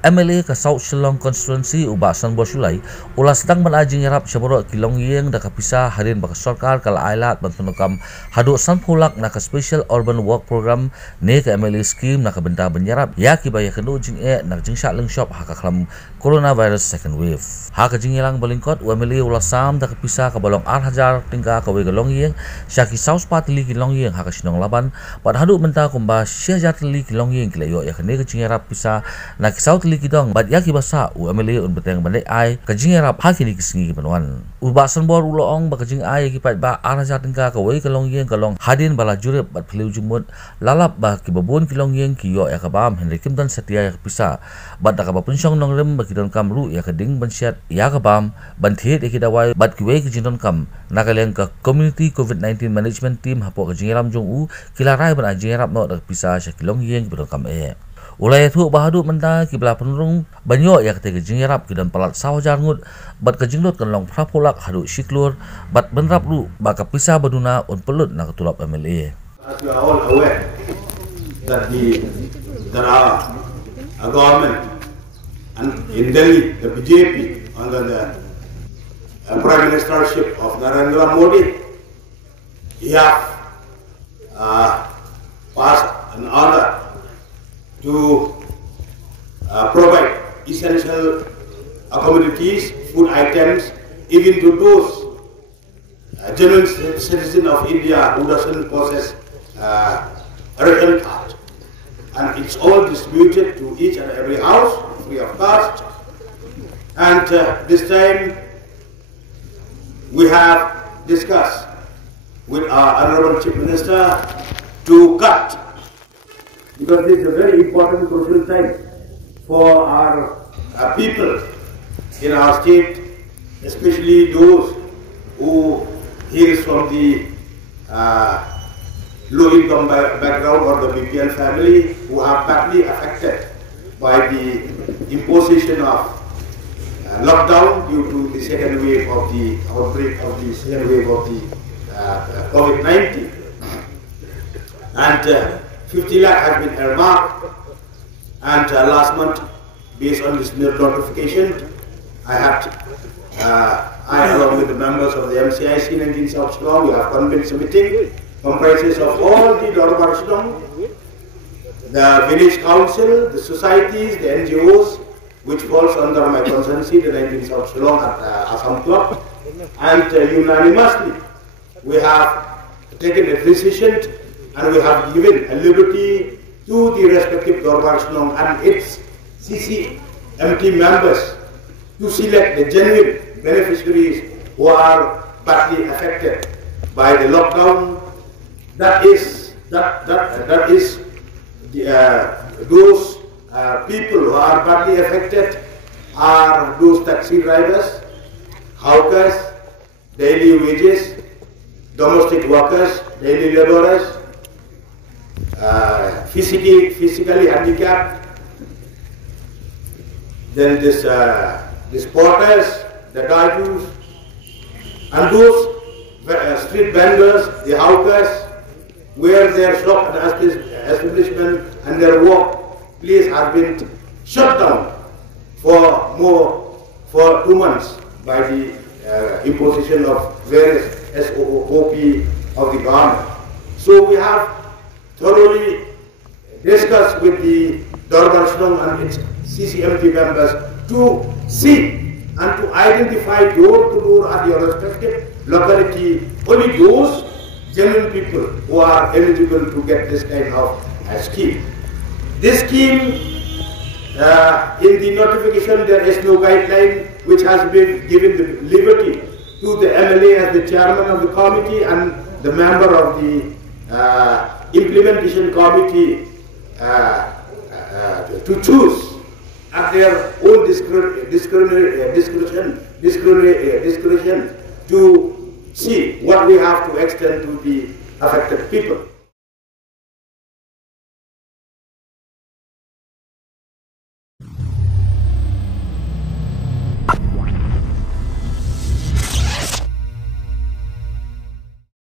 MLA ka South Shillong Constituency ubasan Bosulay ulas sedang menajing yarap syamuro kilong yeng da kapisa harin baka sarkar kala ailat bantunukam hadu sanpulak na ka Special Urban Work Program ne ka MLA scheme na ka benda benyarap ya kibaya kenu jing na jing syak leng shop haka klam coronavirus second wave haka jing ilang balingkot MLA ulasam da kapisa ka balong hajar tingka ka we galong yeng syaki South Patli kilong yeng haka sinong laban pad hadu benda kumba syajatli kilong yeng kilayo ya kene ka jing yarap pisa na South Likidong bad yaki basa MLA un beteng bandai ai kajing yarap hakini kisingi panuan ubasan bor uloong bakajing ai ki pat ba araja tingka ka wei kalong yeng kalong hadin bala jurep bat phileu jumut lalap ba ki babon kilong yeng ki yo ya kabam Henry Kimdan Setia ya pisa bat da ka bapunsong nong rem bakidon kam ru ya kading bansiat ya kabam banthet ya kidawai bat ki wei kijindon kam nakaleng ka community COVID-19 management team hapo kajing yaram jong u kilarai ban ajing yarap no da pisa sya kilong yeng bedon kam ulai thu bahadu menta kibla penurung banyo ya kete kejing yarap kidan palat sawajar ngut bat kejing lut kenlong prapolak hadu siklur bat benrap lu baka pisa baduna un pelut na ketulap MLA. As we are all aware that there are a government and in Delhi the BJP under the Prime Ministership of Narendra Modi, he have passed an order to provide essential commodities, food items, even to those genuine citizens of India who doesn't possess a ration card. And it's all distributed to each and every house, free of cost. And this time we have discussed with our Honorable Chief Minister to cut, because this is a very important crucial time for our people in our state, especially those who hail from the low-income background or the BPL family, who are badly affected by the imposition of lockdown due to the second wave of the outbreak of the second wave of the COVID-19. And 50 lakh has been earmarked, and last month, based on this notification, I along with the members of the MCIC 19 South Shillong, we have convened a meeting comprises of all the Dorbar Shillong, the village council, the societies, the NGOs, which falls under my constituency, the 19 South Shillong Assam Club, and unanimously we have taken a decision. And we have given a liberty to the respective Dorbar Shillong and its CCMT members to select the genuine beneficiaries who are badly affected by the lockdown. That is those people who are badly affected are those taxi drivers, hawkers, daily wages, domestic workers, daily laborers, physically handicapped, then this porters, the dajus, and those street vendors, the hawkers, where their shop and establishment and their work place have been shut down for 2 months by the imposition of various SOP of the government. So we have thoroughly discussed with the Dorbar Shillong and its CCMT members to see and to identify door to door at your respective locality only those genuine people who are eligible to get this kind of scheme. This scheme, in the notification there is no guideline which has been given the liberty to the MLA as the chairman of the committee and the member of the implementation committee to choose at their own discretion to see what we have to extend to the affected people.